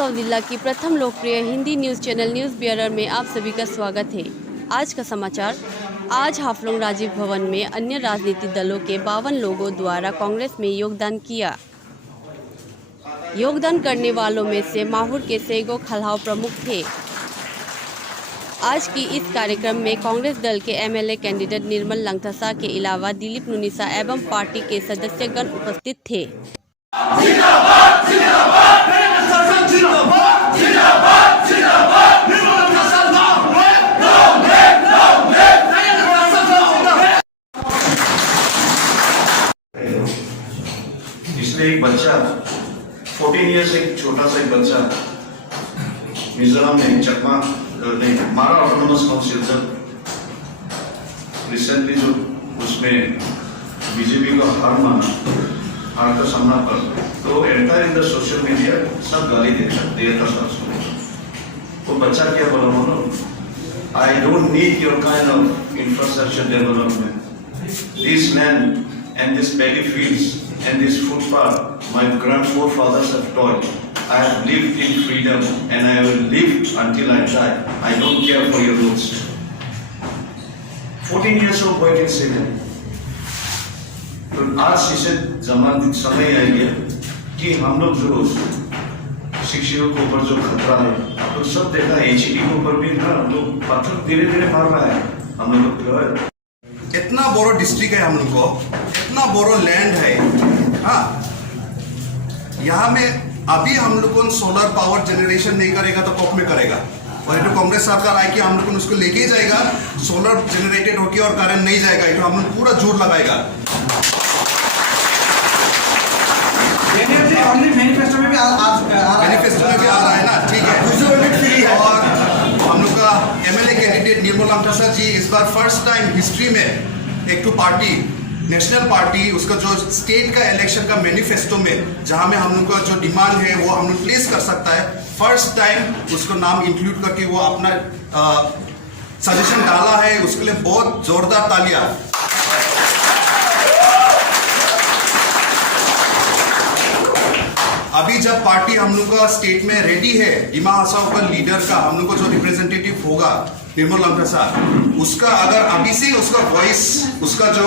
कसौल जिला की प्रथम लोकप्रिय Hindi news channel news bearer में आप सभी का स्वागत है। आज का समाचार। आज हाफलोंग राजीव भवन में अन्य राजनीतिक दलों के 52 लोगों द्वारा कांग्रेस में योगदान किया। योगदान करने वालों में से माहुर के सेगो खल्हाव प्रमुख थे। आज की इस कार्यक्रम में कांग्रेस दल के एमएलए कैंडिडेट निर्मल लंगथसा के अलावा दिलीप नुनिसा एवं पार्टी के सदस्यगण उपस्थित थे। इसलिए एक बच्चा 14 इयर्स एक छोटा सा एक बच्चा मिजोरम में चकमा ने मारा ऑटोनोमस काउंसिल रिसेंटली जो उसमें बीजेपी को हार का सामना कर तो entire in the social media सब गाली देता सब वो बच्चा क्या बोला बोलो I don't need your kind of infrastructure development this land and this paddy fields and this footpath my grandfathers have toiled. I have lived in freedom and I will live until I die. I don't care for your rules. 14 years old boy can say that. तो आज इसे जमाने समय आई है कि हम लोग जो शिक्षकों के ऊपर जो खतरा है आप लोग सब देखा है एचडी के ऊपर भी ना हम लोग पत्थर धीरे धीरे मार रहा है हम लोग जो है इतना बड़ा डिस्ट्रिक्ट है हम लोग को इतना बड़ा लैंड है। हाँ यहाँ में अभी हम लोग को सोलर पावर जनरेशन नहीं करेगा तो कब में करेगा और ये तो कांग्रेस सरकार आए कि हम लोग उसको लेके जाएगा सोलर जनरेटेड होके और करंट नहीं जाएगा ये तो हम लोग पूरा जोर लगाएगा। मैनिफेस्टो में भी आ रहा है ना ठीक है। और हम लोग का एमएलए कैंडिडेट निर्मल लंगथसा जी इस बार फर्स्ट टाइम हिस्ट्री में एक तो पार्टी नेशनल पार्टी उसका जो स्टेट का इलेक्शन का मैनिफेस्टो में जहां में हम लोग का जो डिमांड है वो हम लोग प्लेस कर सकता है फर्स्ट टाइम उसको नाम इंक्लूड करके वो अपना सजेशन डाला है उसके लिए बहुत जोरदार तालियां। अभी जब पार्टी हम लोग का स्टेट में रेडी है डिमा हसाओ का लीडर का हम लोग को जो रिप्रेजेंटेटिव होगा निर्मल लंगथसा उसका अगर अभी से उसका वॉइस उसका जो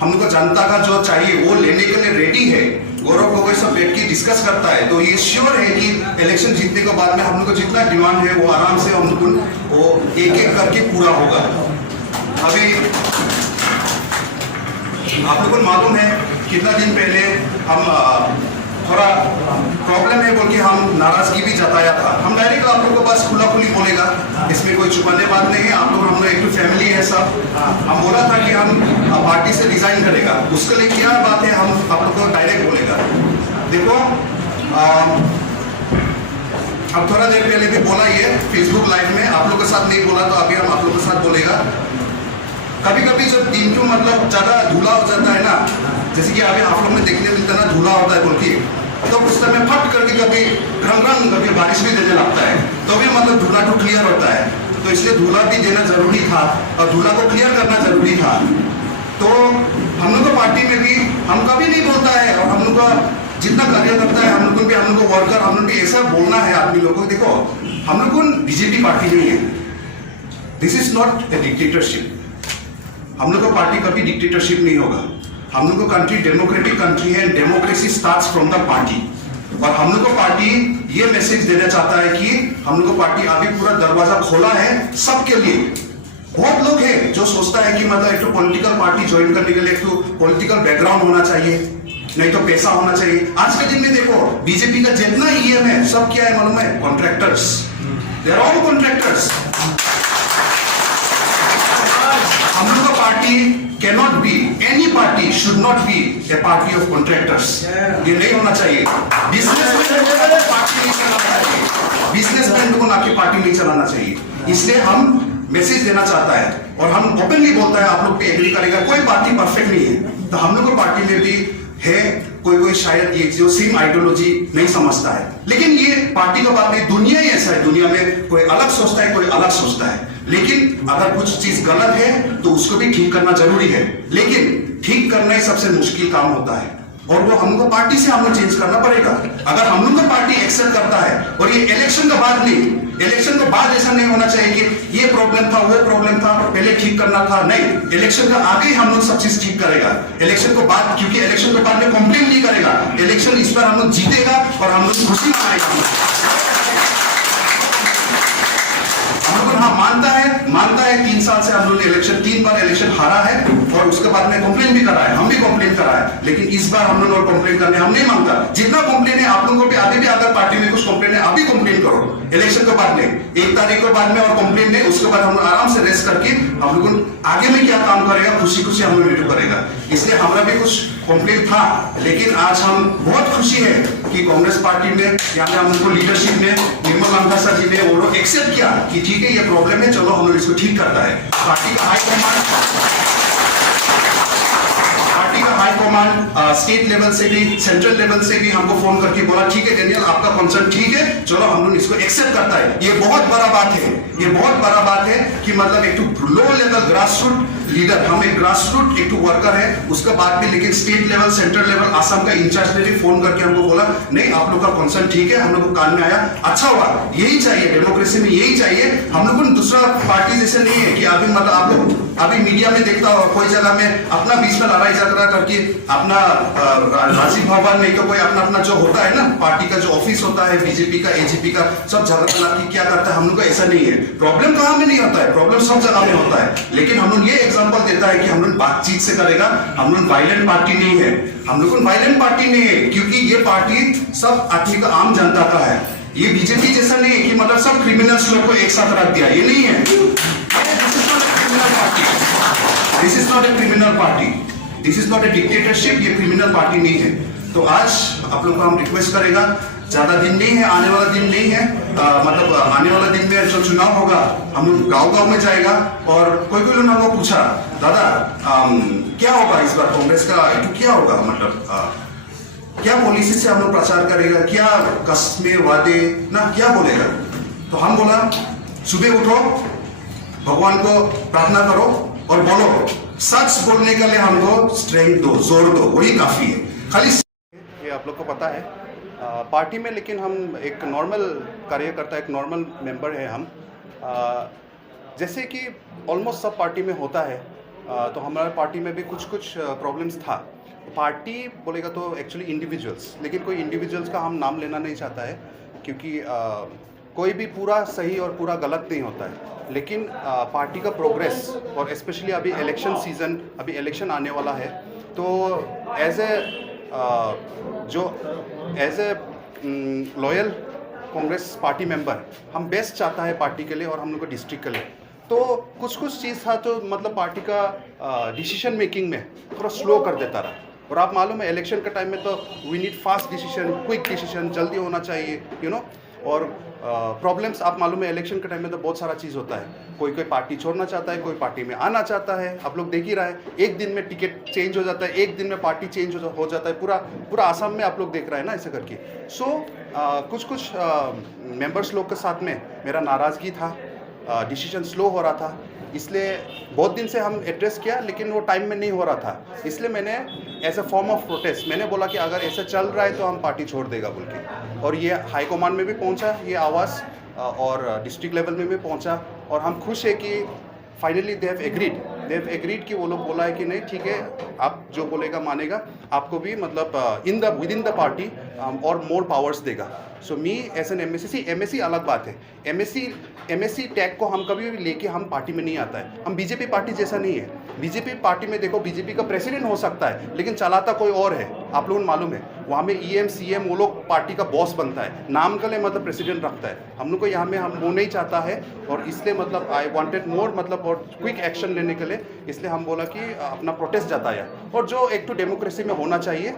हम लोग को जनता का जो चाहिए वो लेने के लिए रेडी है गौरव गोगोई सब बैठ के डिस्कस करता है तो ये श्योर है कि इलेक्शन जीतने के बाद में हम लोग को जितना डिमांड है वो आराम से हम लोग वो एक एक करके पूरा होगा। अभी आप लोगों को मालूम है कितना दिन पहले हम थोड़ा प्रॉब्लम है बोल के हम नाराजगी भी जताया था। हम डायरेक्ट आप लोगों को बस खुला खुली बोलेगा इसमें कोई छुपाने बात नहीं है। आप लोग हम लोग एक फैमिली है सब हम बोला था कि हम पार्टी से रिजाइन करेगा उसके लिए क्या बात है हम आप लोग को डायरेक्ट बोलेगा। देखो अब थोड़ा देर पहले भी बोला ये फेसबुक लाइव में आप लोग के साथ नहीं बोला तो अभी हम आप लोग के साथ बोलेगा। कभी कभी जब दिन को मतलब ज्यादा धूला हो जाता है ना जैसे कि अभी आप लोग में देखने मिलता है ना धूला होता है बोल के तो उस समय फट करके कभी रंग कभी बारिश भी देने लगता है तो भी मतलब धूला तो क्लियर होता है तो इसलिए धूला भी देना जरूरी था और धूला को क्लियर करना जरूरी था। तो हम लोग को पार्टी में भी हम कभी नहीं बोलता है और हम लोग का जितना कार्य करता है हम लोग भी हम लोग को वर्कर हम लोग भी ऐसा बोलना है आदमी लोगों को। देखो हम लोग को बीजेपी पार्टी नहीं है this is not a dictatorship. हम लोग का पार्टी कभी डिक्टेटरशिप नहीं होगा। हम लोग का कंट्री डेमोक्रेटिक कंट्री है democracy starts from the party और हम लोग को पार्टी ये मैसेज देना चाहता है कि हम लोग को पार्टी अभी पूरा दरवाजा खोला है सबके लिए। बहुत लोग हैं जो सोचता है कि मतलब एक तो पॉलिटिकल पार्टी ज्वाइन करने के लिए एक तो पॉलिटिकल बैकग्राउंड होना चाहिए नहीं तो पैसा होना चाहिए। आज के दिन में देखो बीजेपी का जितना ईएम है सब क्या है मालूम है contractors they are all contractors. हम लोग का party cannot be any party should not be a party of contractors. ये नहीं होना चाहिए। बिजनेसमैन को पार्टी नहीं चलाना चाहिए बिजनेसमैन को ना कि पार्टी नहीं चलाना चाहिए। इसलिए हम मैसेज देना चाहता है और हम ओपनली बोलता है आप लोग पे एग्री करेगा कोई पार्टी परफेक्ट नहीं है तो हम लोग को पार्टी में भी है कोई शायद ये जो सेम आइडियोलॉजी नहीं समझता है लेकिन ये पार्टी का बात नहीं दुनिया ही ऐसा है दुनिया में कोई अलग सोचता है कोई अलग सोचता है लेकिन अगर कुछ चीज गलत है तो उसको भी ठीक करना जरूरी है लेकिन ठीक करना ही सबसे मुश्किल काम होता है। और वो हम लोग पार्टी से हम लोग चेंज करना पड़ेगा। अगर हम लोग का पार्टी एक्सेप्ट करता है, और ये इलेक्शन के बाद नहीं, इलेक्शन के बाद ऐसा नहीं होना चाहिए कि ये प्रॉब्लम था, वो प्रॉब्लम था, पहले ठीक करना था। नहीं, इलेक्शन का आगे ही हम लोग सब चीज ठीक करेगा। इलेक्शन को बाद, क्योंकि इलेक्शन के बाद में कंप्लेन नहीं करेगा, इलेक्शन इस बार हम लोग जीतेगा और हम लोग खुशी मनाएगा। हाँ, मानता है 3 साल से हम लोग इलेक्शन 3 बार इलेक्शन हारा है और उसके बाद में कंप्लेन भी करा है, हम भी कंप्लेन करा है, लेकिन इस बार हम लोग और कंप्लेन करने हम नहीं मांगता। जितना कंप्लेन है आप लोगों को भी, अभी भी अगर पार्टी में कुछ कंप्लेन है अभी कंप्लेन करो, इलेक्शन के बाद में 1 तारीख के बाद में, और कंप्लेन नहीं, उसके बाद हम लोग आराम से रेस्ट करके हम लोग आगे में क्या काम करेगा खुशी खुशी हम लोग रिव्यू करेगा। इसलिए हमारा भी कुछ कंप्लेन था, लेकिन आज हम बहुत खुशी है कि कांग्रेस पार्टी में यहाँ पे हम लोग को लीडरशिप में निर्मल लंकासा जी ने वो लोग एक्सेप्ट किया कि ठीक है ये प्रॉब्लम है, चलो हम लोग इसको ठीक करता है। पार्टी का हाईकमान स्टेट लेवल से भी सेंट्रल लेवल से भी हमको फोन करके बोला ठीक है डेनियल आपका कंसर्न ठीक है, चलो हम लोग इसको एक्सेप्ट करता है। ये बहुत बड़ा बात है, ये बहुत बड़ा बात है कि मतलब एक तो low level grass root leader, हम एक ग्रास रूट एक वर्कर है, उसके बाद भी लेकिन state level central level Assam का इंचार्ज ने भी फोन करके हमको बोला नहीं आप लोग का कंसर्न ठीक है, हम लोग को कान में आया, अच्छा हुआ। यही चाहिए डेमोक्रेसी में, यही चाहिए। हम लोग को दूसरा पार्टी जैसे नहीं है कि अभी मतलब आप लोग अभी मीडिया में देखता हो कोई जगह में अपना बीच में लड़ाई झगड़ा करके अपना राजीव भवन नहीं तो कोई अपना अपना जो होता है ना पार्टी का जो ऑफिस होता है बीजेपी का एजीपी का सब झगड़ा लगा के क्या करता है। हम लोग का ऐसा नहीं है, प्रॉब्लम कहाँ में नहीं होता है, प्रॉब्लम सब जगह में होता है, लेकिन हम लोग ये एग्जांपल देता है कि हम लोग बातचीत से करेगा, हम लोग वायलेंट पार्टी नहीं है, हम लोग वायलेंट पार्टी नहीं है, क्योंकि ये पार्टी सब आदमी का आम जनता का है। ये बीजेपी जैसा नहीं है कि मतलब सब क्रिमिनल्स लोग को एक साथ रख दिया, ये नहीं है। This is not a criminal party, this is not a dictatorship, ये क्रिमिनल पार्टी नहीं है। तो आज आप लोग को हम रिक्वेस्ट करेगा, ज्यादा दिन नहीं है, आने वाला दिन नहीं है, मतलब आने वाला दिन में जो चुनाव होगा हम लोग गांव-गांव में जाएगा। और कोई लोग हमको पूछा दादा क्या होगा इस बार कांग्रेस का, क्या होगा, मतलब क्या पॉलिसी से हम लोग प्रचार करेगा, क्या कस्में वादे ना क्या बोलेगा। तो हम बोला सुबह उठो, भगवान को प्रार्थना करो और बोलो, सच बोलने के लिए हमको स्ट्रेंथ दो, जोर दो, वही काफी है। खाली ये आप लोग को पता है पार्टी में, लेकिन हम एक नॉर्मल कार्यकर्ता, एक नॉर्मल मेंबर है हम। जैसे कि ऑलमोस्ट सब पार्टी में होता है, तो हमारे पार्टी में भी कुछ प्रॉब्लम्स था। पार्टी बोलेगा तो एक्चुअली इंडिविजुअल्स, लेकिन कोई इंडिविजुअल्स का हम नाम लेना नहीं चाहता है, क्योंकि कोई भी पूरा सही और पूरा गलत नहीं होता है, लेकिन पार्टी का प्रोग्रेस, और स्पेशली अभी इलेक्शन सीज़न, अभी इलेक्शन आने वाला है, तो as a loyal Congress party member हम बेस्ट चाहता है पार्टी के लिए और हम लोग को डिस्ट्रिक्ट के लिए। तो कुछ चीज़ था तो मतलब पार्टी का डिसीजन मेकिंग में थोड़ा स्लो कर देता रहा। और आप मालूम है इलेक्शन के टाइम में तो we need fast decision, quick decision, जल्दी होना चाहिए, यू नो। और प्रॉब्लम्स आप मालूम है इलेक्शन के टाइम में तो बहुत सारा चीज़ होता है, कोई पार्टी छोड़ना चाहता है, कोई पार्टी में आना चाहता है। आप लोग देख ही रहे हैं, एक दिन में टिकट चेंज हो जाता है, एक दिन में पार्टी चेंज हो जाता है, पूरा आसाम में आप लोग देख रहे हैं ना ऐसे करके। सो कुछ मेंबर्स लोग के साथ में मेरा नाराज़गी था, डिसीजन स्लो हो रहा था, इसलिए बहुत दिन से हम एड्रेस किया, लेकिन वो टाइम में नहीं हो रहा था। इसलिए मैंने as a form of protest मैंने बोला कि अगर ऐसा चल रहा है तो हम पार्टी छोड़ देगा बोल के। और ये हाई कमांड में भी पहुंचा ये आवाज़, और डिस्ट्रिक्ट लेवल में भी पहुंचा, और हम खुश है कि फाइनली दे हैव एग्रीड कि वो लोग बोला है कि नहीं ठीक है, आप जो बोलेगा मानेगा, आपको भी मतलब विद इन द पार्टी और मोर पावर्स देगा। सो मी एज एन एमएससी अलग बात है, एमएससी टैग को हम कभी भी लेके हम पार्टी में नहीं आता है। हम बीजेपी पार्टी जैसा नहीं है। बीजेपी पार्टी में देखो, बीजेपी का प्रेसिडेंट हो सकता है लेकिन चलाता कोई और है, आप लोगों को मालूम है। वहाँ में EM CM वो लोग पार्टी का बॉस बनता है, नाम के लिए मतलब प्रेसिडेंट रखता है। हम लोग को यहाँ में हम वो नहीं चाहता है, और इसलिए मतलब आई वांटेड मोर मतलब और क्विक एक्शन लेने के लिए, इसलिए हम बोला कि अपना प्रोटेस्ट जताया। और जो एक तो डेमोक्रेसी में होना चाहिए,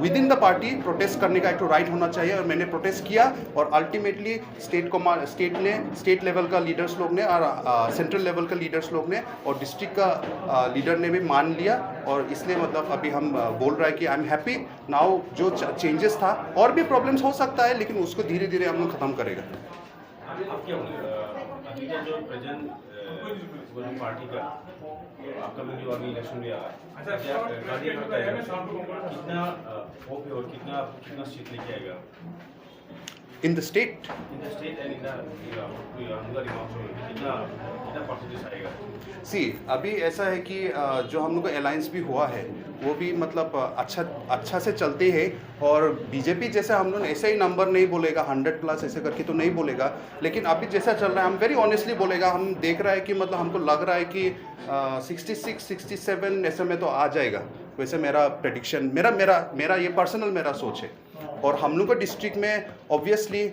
with in the party protest करने का एक तो राइट होना चाहिए, और मैंने प्रोटेस्ट किया। और अल्टीमेटली स्टेट लेवल का लीडर्स लोग ने और सेंट्रल लेवल का लीडर्स लोग ने और डिस्ट्रिक्ट का लीडर ने भी मान लिया। और इसलिए मतलब अभी हम बोल रहा है कि आई एम हैप्पी नाउ। जो चेंजेस था और भी प्रॉब्लम्स हो सकता है, लेकिन उसको धीरे धीरे हम लोग ख़त्म करेगा। आप क्या बोलेंगे? अभी का जो प्रेजेंट पूरी पार्टी का आपका भी जो अभी इलेक्शन भी आ रहा है, अच्छा क्या गांधी का कितना होप है और कितना सीट लेके आएगा in the state in the state and in the कितना परसेंटेज आएगा? सी अभी ऐसा है कि जो हम लोग का अलायंस भी हुआ है वो भी मतलब अच्छा से चलते हैं, और बीजेपी जैसा हम लोग ऐसा ही नंबर नहीं बोलेगा 100+ ऐसे करके तो नहीं बोलेगा, लेकिन अभी जैसा चल रहा है हम वेरी ऑनेस्टली बोलेगा, हम देख रहा है कि मतलब हमको लग रहा है कि 66-67 ऐसे में तो आ जाएगा। वैसे मेरा प्रेडिक्शन मेरा ये पर्सनल मेरा सोच है। और हम लोग का डिस्ट्रिक्ट में ऑब्वियसली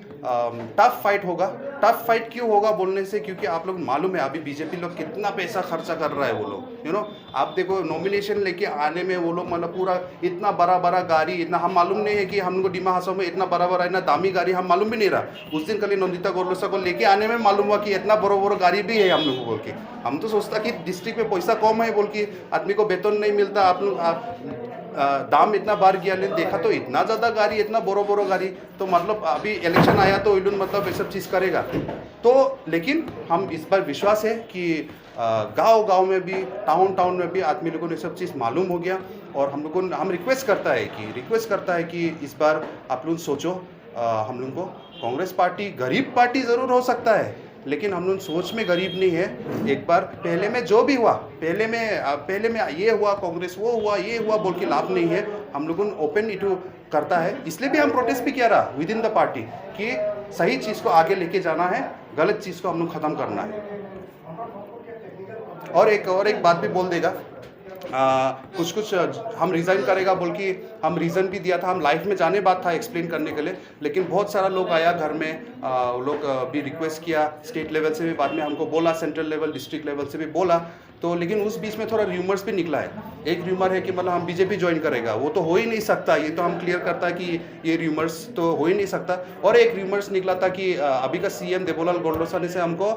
टफ फाइट होगा। टफ फाइट क्यों होगा बोलने से, क्योंकि आप लोग मालूम है अभी बीजेपी लोग कितना पैसा खर्चा कर रहा है वो लोग, यू नो आप देखो नॉमिनेशन लेके आने में वो लोग मतलब पूरा इतना बड़ा गाड़ी, इतना हम मालूम नहीं है कि हम लोग को डिमा हासाओं में इतना बड़ा इतना दामी गाड़ी हम मालूम भी नहीं रहा। उस दिन कल नंदिता गोरलोसा को लेके आने में मालूम हुआ कि इतना बड़ा गाड़ी भी है हम लोग को बोल के। हम तो सोचता कि डिस्ट्रिक्ट में पैसा कम है बोल के, आदमी को वेतन नहीं मिलता, आप लोग दाम इतना बार गया, लेकिन देखा तो इतना ज़्यादा गाड़ी, इतना बोरो गाड़ी, तो मतलब अभी इलेक्शन आया तो इलून मतलब ये सब चीज़ करेगा। तो लेकिन हम इस बार विश्वास है कि गांव में भी टाउन में भी आदमी लोगों ने सब चीज़ मालूम हो गया, और हम रिक्वेस्ट करता है कि इस बार आप लोग सोचो, हम लोग को कांग्रेस पार्टी गरीब पार्टी ज़रूर हो सकता है, लेकिन हम लोग सोच में गरीब नहीं है। एक बार पहले में जो भी हुआ, पहले में ये हुआ, कांग्रेस वो हुआ, ये हुआ बोल के लाभ नहीं है। हम लोगों ने ओपन इटू करता है, इसलिए भी हम प्रोटेस्ट भी किया रहा विद इन द पार्टी कि सही चीज़ को आगे लेके जाना है, गलत चीज़ को हम लोग ख़त्म करना है। और एक बात भी बोल देगा, कुछ हम रिज़ाइन करेगा बोल के हम रीज़न भी दिया था, हम लाइफ में जाने बात था एक्सप्लेन करने के लिए, लेकिन बहुत सारा लोग आया घर में, लोग भी रिक्वेस्ट किया, स्टेट लेवल से भी बाद में हमको बोला, सेंट्रल लेवल डिस्ट्रिक्ट लेवल से भी बोला, तो लेकिन उस बीच में थोड़ा र्यूमर्स भी निकला है। एक र्यूमर है कि मतलब हम बीजेपी ज्वाइन करेगा, वो तो हो ही नहीं सकता, ये तो हम क्लियर करता है कि ये र्यूमर्स तो हो ही नहीं सकता। और एक र्यूमर्स निकला था कि अभी का सीएम देवोलाल गोरलोसा ने से हमको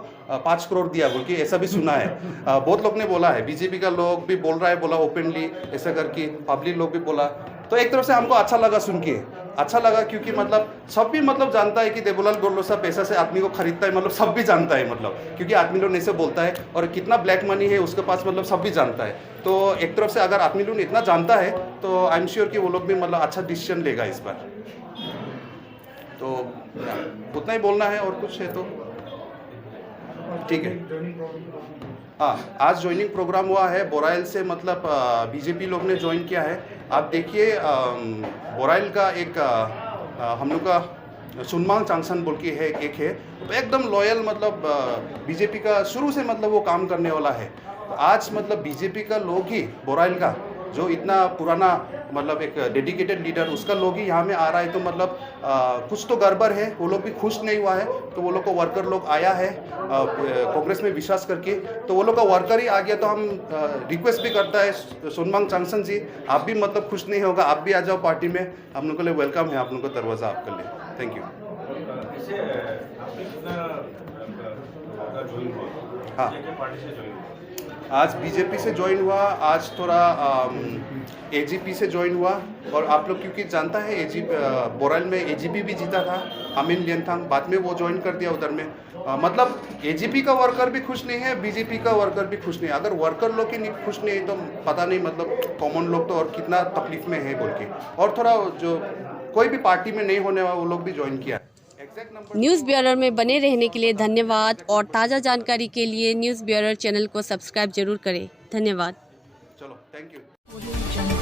5 करोड़ दिया बोल के, ऐसा भी सुना है। बहुत लोग ने बोला है, बीजेपी का लोग भी बोल रहा है, बोला ओपनली ऐसा करके, पब्लिक लोग भी बोला। तो एक तरफ से हमको अच्छा लगा सुन के, अच्छा लगा क्योंकि मतलब सब भी मतलब जानता है कि देवोलाल गोरलोसा पैसा से आदमी को खरीदता है, मतलब सब भी जानता है, मतलब क्योंकि आदमी लोग ऐसे बोलता है, और कितना ब्लैक मनी है उसके पास मतलब सब भी जानता है। तो एक तरफ से अगर आदमी लोग इतना जानता है तो आई एम श्योर कि वो लोग भी मतलब अच्छा डिसीजन लेगा इस बार। तो उतना ही बोलना है, और कुछ है तो ठीक है। हाँ, आज ज्वाइनिंग प्रोग्राम हुआ है बोराइल से, मतलब बीजेपी लोग ने ज्वाइन किया है। आप देखिए बोराइल का एक हम लोग का सुनमांग चांगसन बोल के है, एक है तो एकदम लॉयल, मतलब बीजेपी का शुरू से मतलब वो काम करने वाला है। तो आज मतलब बीजेपी का लोग ही, बोराइल का जो इतना पुराना मतलब एक डेडिकेटेड लीडर, उसका लोग ही यहाँ में आ रहा है, तो मतलब कुछ तो गड़बड़ है, वो लोग भी खुश नहीं हुआ है। तो वो लोग को वर्कर लोग आया है कांग्रेस में विश्वास करके, तो वो लोग का वर्कर ही आ गया। तो हम रिक्वेस्ट भी करता है सुनमांग चांगसन जी, आप भी मतलब खुश नहीं होगा, आप भी आ जाओ पार्टी में, हम लोग के लिए वेलकम है, आप लोग का दरवाज़ा आपके लिए। Thank you. हाँ, आज बीजेपी से ज्वाइन हुआ, आज थोड़ा एजीपी से ज्वाइन हुआ। और आप लोग क्योंकि जानता है बोराइल में एजीपी भी जीता था, अमीन लियनथांग, बाद में वो ज्वाइन कर दिया उधर में। मतलब एजीपी का वर्कर भी खुश नहीं है, बीजेपी का वर्कर भी खुश नहीं है। अगर वर्कर लोग ही खुश नहीं है तो पता नहीं मतलब कॉमन लोग तो और कितना तकलीफ में है बोल के। और थोड़ा जो कोई भी पार्टी में नहीं होने वाला वो लोग भी ज्वाइन किया। न्यूज़ ब्यूरो में बने रहने के लिए धन्यवाद, और ताज़ा जानकारी के लिए न्यूज़ ब्यूरो चैनल को सब्सक्राइब जरूर करें। धन्यवाद। चलो, थैंक यू।